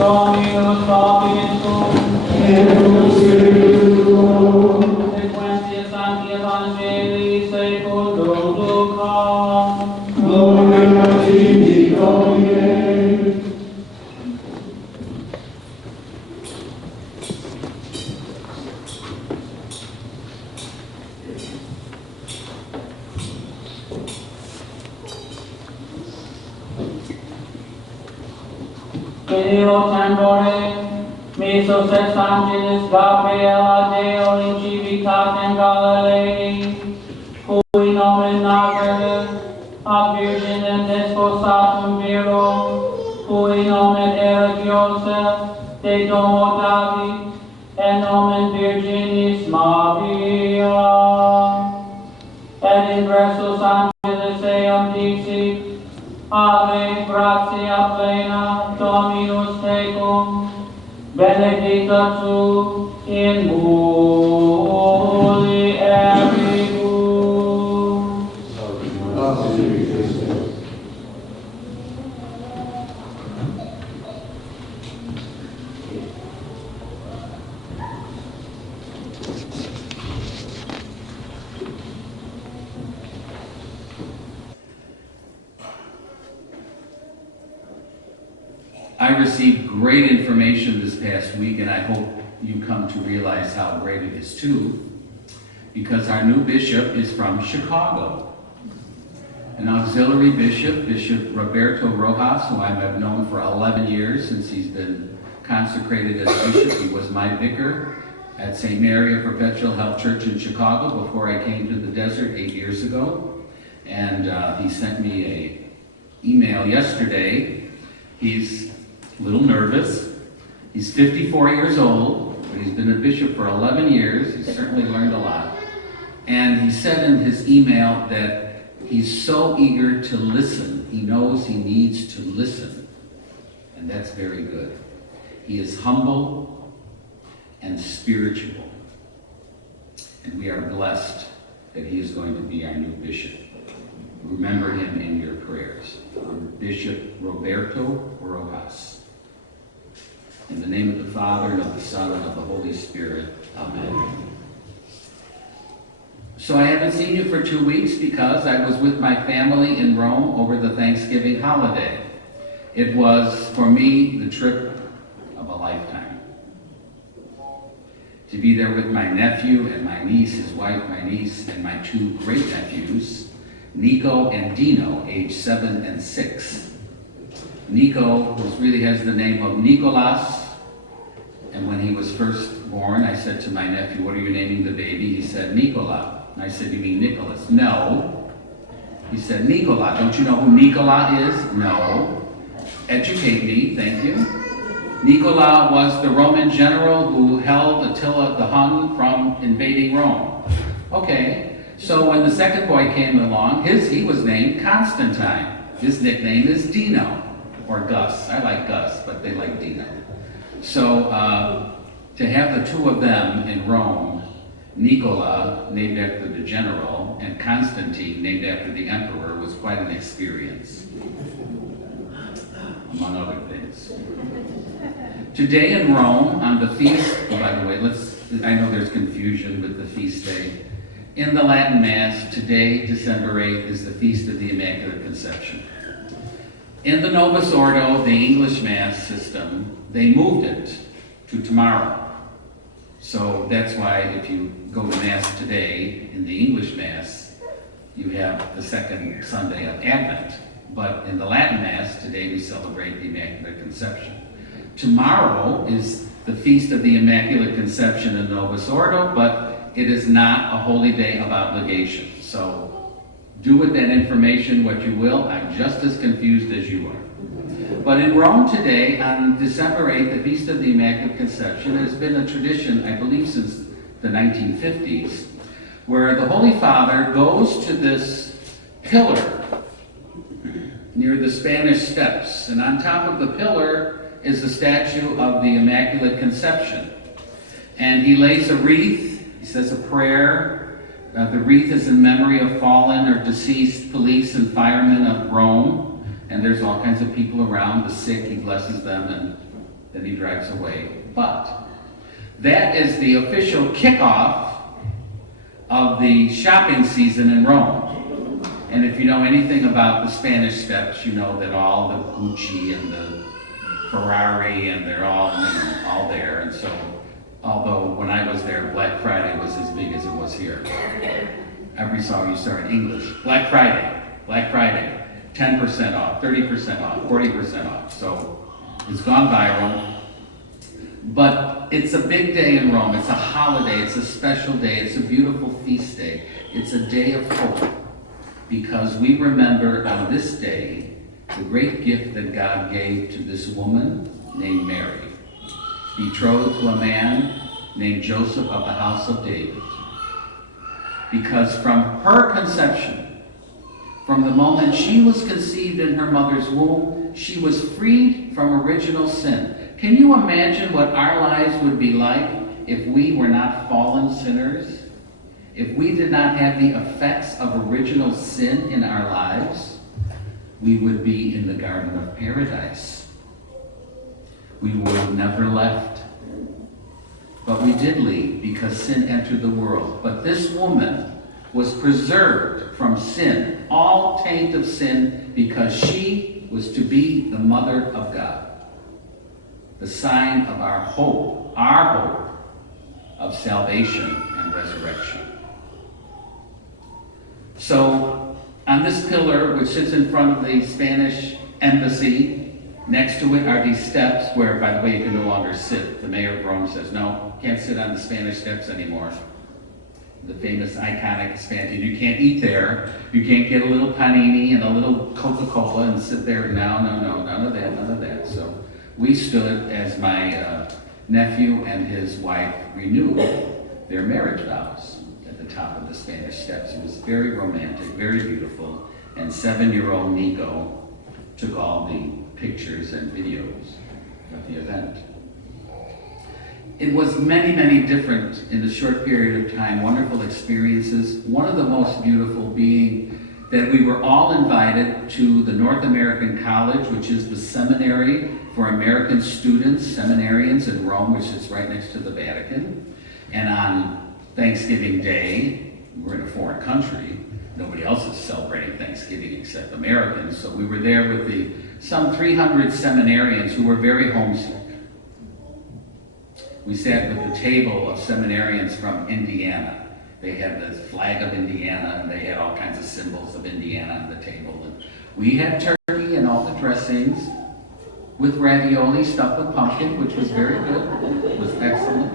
Dominus Sapientum, et spiritu sequentia Sancti Evangelii secundum Lucam. gloria a tibi, Domine. Filio tempore, mesos ex angelis Gabriela Deo in civitate Galilei, cui nomen Nazareth, ab virginem desposatum viro, cui nomen era Joseph, de domo David, et nomen Virginis Maria. Et in versus angelis eam dixit, Ave, gratia plena, Dominus tecum, benedicta tu in mulieribus. I received great information this past week, and I hope you come to realize how great it is too, because our new bishop is from Chicago. An auxiliary bishop, Bishop Roberto Rojas, who I have known for 11 years since he's been consecrated as bishop. He was my vicar at St. Mary of Perpetual Help Church in Chicago before I came to the desert 8 years ago. And he sent me an email yesterday. He's a little nervous. He's 54 years old, but he's been a bishop for 11 years. He's certainly learned a lot. And he said in his email that he's so eager to listen. He knows he needs to listen. And that's very good. He is humble and spiritual. And we are blessed that he is going to be our new bishop. Remember him in your prayers. Bishop Roberto Rojas. In the name of the Father, and of the Son, and of the Holy Spirit. Amen. So I haven't seen you for 2 weeks because I was with my family in Rome over the Thanksgiving holiday. It was, for me, the trip of a lifetime. To be there with my nephew and my niece, his wife, my niece, and my 2 great-nephews, Nico and Dino, age 7 and 6. Nico, who really has the name of Nicolas, and when he was first born, I said to my nephew, "What are you naming the baby?" He said, "Nicola." And I said, "You mean Nicholas?" "No." He said, "Nicola. Don't you know who Nicola is?" "No." "Educate me, thank you." Nicola was the Roman general who held Attila the Hun from invading Rome. Okay, so when the second boy came along, he was named Constantine. His nickname is Dino, or Gus. I like Gus, but they like Dino. So to have the 2 of them in Rome, Nicola, named after the general, and Constantine, named after the emperor, was quite an experience, among other things. Today in Rome, on the feast, by the way, I know there's confusion with the feast day. In the Latin Mass, today, December 8th, is the Feast of the Immaculate Conception. In the Novus Ordo, the English Mass system, they moved it to tomorrow. So that's why if you go to Mass today, in the English Mass, you have the second Sunday of Advent. But in the Latin Mass, today we celebrate the Immaculate Conception. Tomorrow is the Feast of the Immaculate Conception in Novus Ordo, but it is not a holy day of obligation. So do with that information what you will. I'm just as confused as you are. But in Rome today, on December 8th, the Feast of the Immaculate Conception, has been a tradition, I believe, since the 1950s, where the Holy Father goes to this pillar near the Spanish Steps, and on top of the pillar is a statue of the Immaculate Conception. And he lays a wreath, he says a prayer. The wreath is in memory of fallen or deceased police and firemen of Rome. And there's all kinds of people around, the sick, he blesses them, and Then he drives away. But that is the official kickoff of the shopping season in Rome. And if you know anything about the Spanish Steps, you know that all the Gucci and the Ferrari and they're all, all there. And so, although when I was there, Black Friday was as big as it was here. Every song you saw in English, Black Friday, 10% off, 30% off, 40% off. So it's gone viral. But it's a big day in Rome. It's a holiday. It's a special day. It's a beautiful feast day. It's a day of hope because we remember on this day the great gift that God gave to this woman named Mary, betrothed to a man named Joseph of the house of David. Because from her conception, from the moment she was conceived in her mother's womb, she was freed from original sin. Can you imagine what our lives would be like if we were not fallen sinners? If we did not have the effects of original sin in our lives? We would be in the Garden of Paradise. We would have never left. But we did leave because sin entered the world. But this woman was preserved from sin, all taint of sin, because she was to be the mother of God. The sign of our hope of salvation and resurrection. So, on this pillar, which sits in front of the Spanish embassy, next to it are these steps where, by the way, you can no longer sit. The mayor of Rome says, no, can't sit on the Spanish steps anymore. The famous, iconic Spanish, you can't eat there. You can't get a little panini and a little Coca-Cola and sit there. No, none of that. So we stood as my nephew and his wife renewed their marriage vows at the top of the Spanish steps. It was very romantic, very beautiful, and 7-year-old Nico took all the pictures and videos of the event. It was many different in a short period of time, wonderful experiences. One of the most beautiful being that we were all invited to the North American College, which is the seminary for American students, seminarians in Rome, which is right next to the Vatican. And on Thanksgiving Day, we're in a foreign country, nobody else is celebrating Thanksgiving except Americans. So we were there with some 300 seminarians who were very homesick. We sat with the table of seminarians from Indiana. They had the flag of Indiana, and they had all kinds of symbols of Indiana on the table. And we had turkey and all the dressings with ravioli stuffed with pumpkin, which was very good. It was excellent.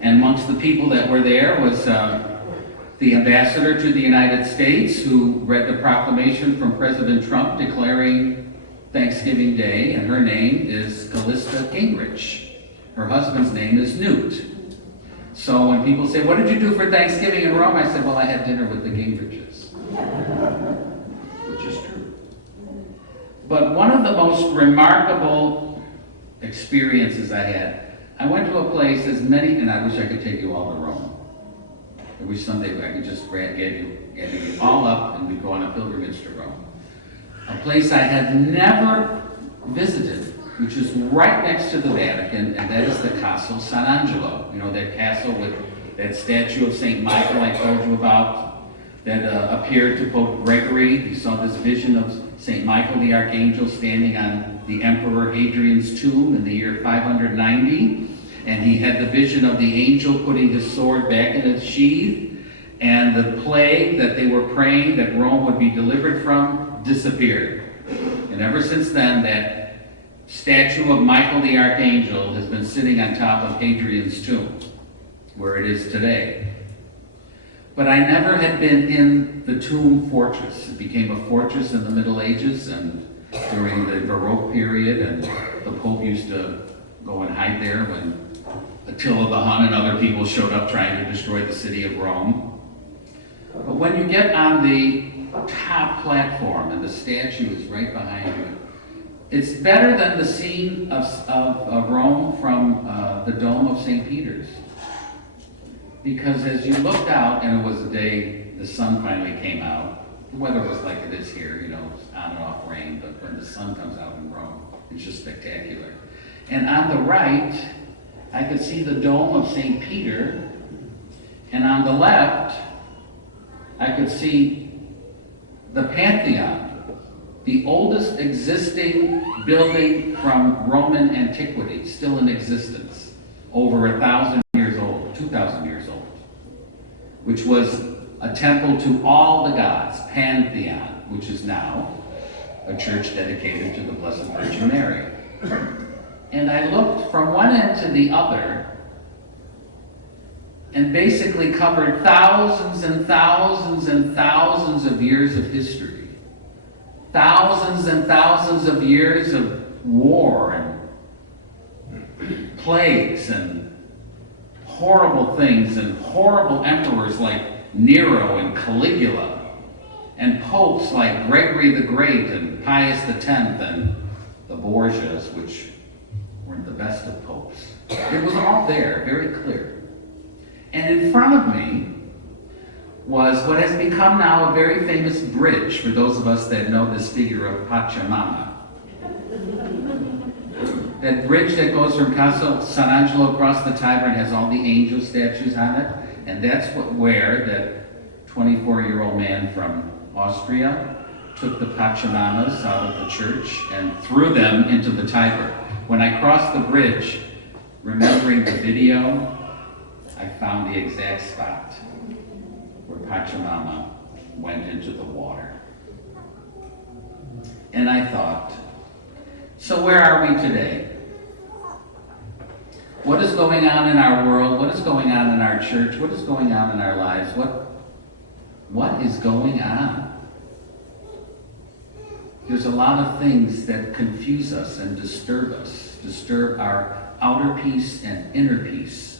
And amongst the people that were there was the ambassador to the United States, who read the proclamation from President Trump declaring Thanksgiving Day, and her name is Callista Gingrich. Her husband's name is Newt. So when people say, what did you do for Thanksgiving in Rome? I said, well, I had dinner with the Gingriches. Which is true. But one of the most remarkable experiences I had, I went to a place as many, and I wish I could take you all to Rome. I wish someday I could just gather you all up and we'd go on a pilgrimage to Rome. A place I had never visited, which is right next to the Vatican, and that is the Castle San Angelo. You know, that castle with that statue of St. Michael I told you about that appeared to Pope Gregory. He saw this vision of St. Michael the Archangel standing on the Emperor Hadrian's tomb in the year 590. And he had the vision of the angel putting his sword back in its sheath, and the plague that they were praying that Rome would be delivered from disappeared. And ever since then, that statue of Michael the Archangel has been sitting on top of Hadrian's tomb, where it is today. But I never had been in the tomb fortress. It became a fortress in the Middle Ages and during the Baroque period, and the Pope used to go and hide there when Attila the Hun and other people showed up trying to destroy the city of Rome. But when you get on the top platform and the statue is right behind you, it's better than the scene of Rome from the Dome of St. Peter's. Because as you looked out, and it was the day the sun finally came out, the weather was like it is here, you know, on and off rain, but when the sun comes out in Rome, it's just spectacular. And on the right, I could see the dome of St. Peter. And on the left, I could see the Pantheon, the oldest existing building from Roman antiquity, still in existence, over 1,000 years old, 2,000 years old, which was a temple to all the gods, Pantheon, which is now a church dedicated to the Blessed Virgin Mary. And I looked from one end to the other and basically covered thousands and thousands and thousands of years of history. Thousands and thousands of years of war and plagues and horrible things and horrible emperors like Nero and Caligula and popes like Gregory the Great and Pius X and the Borgias, which weren't the best of popes. It was all there, very clear. And in front of me was what has become now a very famous bridge for those of us that know this figure of Pachamama. That bridge that goes from Castle San Angelo across the Tiber and has all the angel statues on it. And that's where that 24-year-old man from Austria took the Pachamamas out of the church and threw them into the Tiber. When I crossed the bridge, remembering the video, I found the exact spot where Pachamama went into the water. And I thought, so where are we today? What is going on in our world? What is going on in our church? What is going on in our lives? What is going on? There's a lot of things that confuse us and disturb our outer peace and inner peace.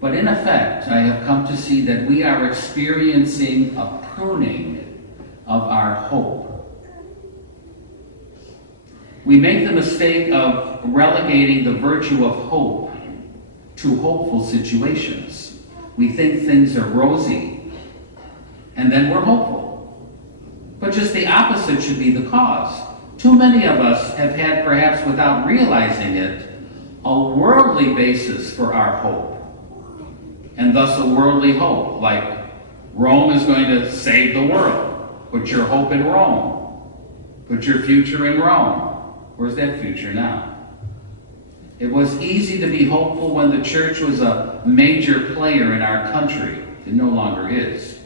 But in effect, I have come to see that we are experiencing a pruning of our hope. We make the mistake of relegating the virtue of hope to hopeful situations. We think things are rosy, and then we're hopeful. But just the opposite should be the cause. Too many of us have had, perhaps without realizing it, a worldly basis for our hope. And thus a worldly hope, like Rome is going to save the world. Put your hope in Rome. Put your future in Rome. Where's that future now? It was easy to be hopeful when the church was a major player in our country. It no longer is.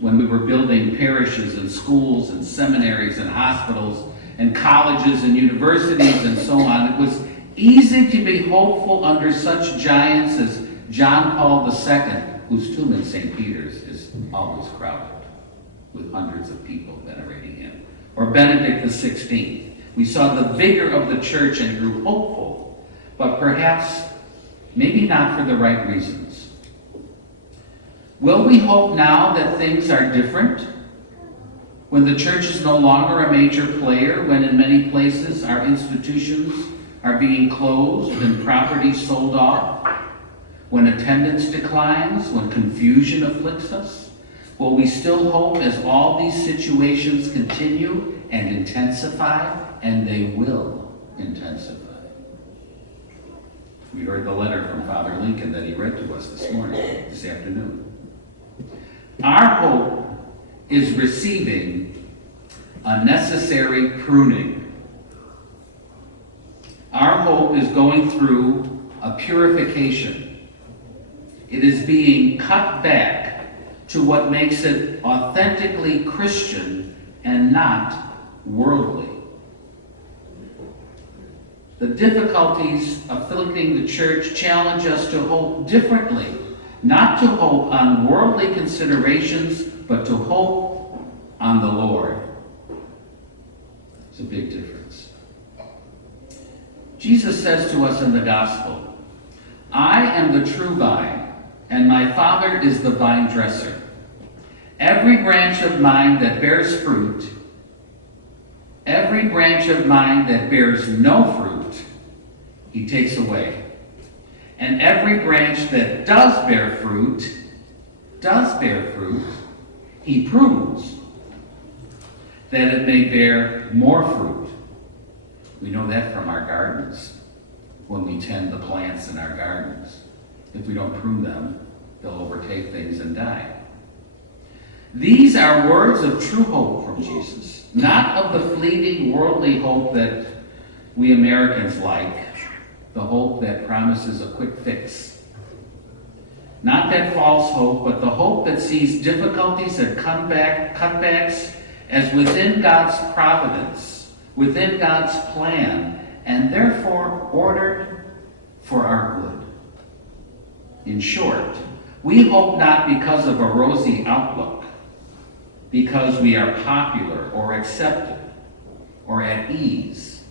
When we were building parishes and schools and seminaries and hospitals and colleges and universities and so on, it was easy to be hopeful under such giants as John Paul II, whose tomb in St. Peter's is always crowded with hundreds of people venerating him, or Benedict XVI. We saw the vigor of the church and grew hopeful, but perhaps maybe not for the right reasons. Will we hope now that things are different? When the church is no longer a major player, when in many places our institutions are being closed and property sold off, when attendance declines, when confusion afflicts us, will we still hope as all these situations continue and intensify? And they will intensify. We heard the letter from Father Lincoln that he read to us this afternoon. Our hope is receiving a necessary pruning. Our hope is going through a purification. It is being cut back to what makes it authentically Christian and not worldly. The difficulties afflicting the church challenge us to hope differently, not to hope on worldly considerations, but to hope on the Lord. It's a big difference. Jesus says to us in the gospel, I am the true vine, and my Father is the vine dresser. Every branch of mine that bears fruit, every branch of mine that bears no fruit, he takes away. And every branch that does bear fruit, he prunes, that it may bear more fruit. We know that from our gardens, when we tend the plants in our gardens. If we don't prune them, they'll overtake things and die. These are words of true hope from Jesus, not of the fleeting worldly hope that we Americans like, the hope that promises a quick fix. Not that false hope, but the hope that sees difficulties and cutbacks as within God's providence, within God's plan, and therefore ordered for our good. In short, we hope not because of a rosy outlook, because we are popular or accepted or at ease,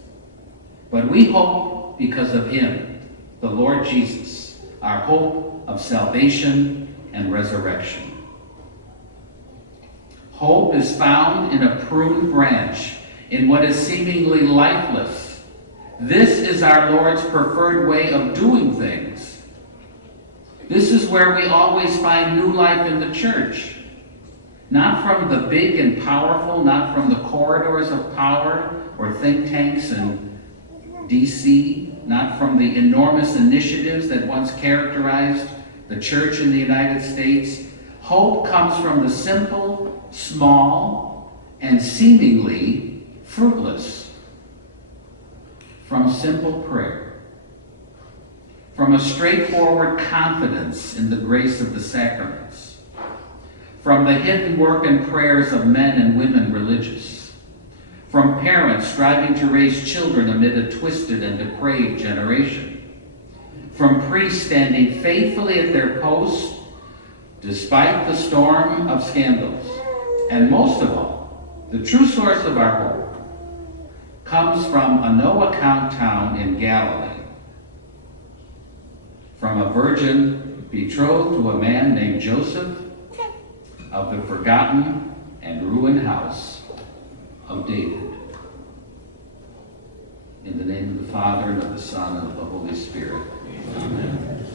but we hope because of Him, the Lord Jesus, our hope of salvation and resurrection. Hope is found in a pruned branch, in what is seemingly lifeless. This is our Lord's preferred way of doing things. This is where we always find new life in the church. Not from the big and powerful, not from the corridors of power or think tanks in D.C., not from the enormous initiatives that once characterized the church in the United States. Hope comes from the simple, small, and seemingly fruitless. From simple prayer. From a straightforward confidence in the grace of the sacraments. From the hidden work and prayers of men and women religious. From parents striving to raise children amid a twisted and depraved generation. From priests standing faithfully at their post despite the storm of scandals. And most of all, the true source of our hope comes from a no-account town in Galilee. From a virgin betrothed to a man named Joseph, of the forgotten and ruined house of David. In the name of the Father, and of the Son, and of the Holy Spirit. Amen.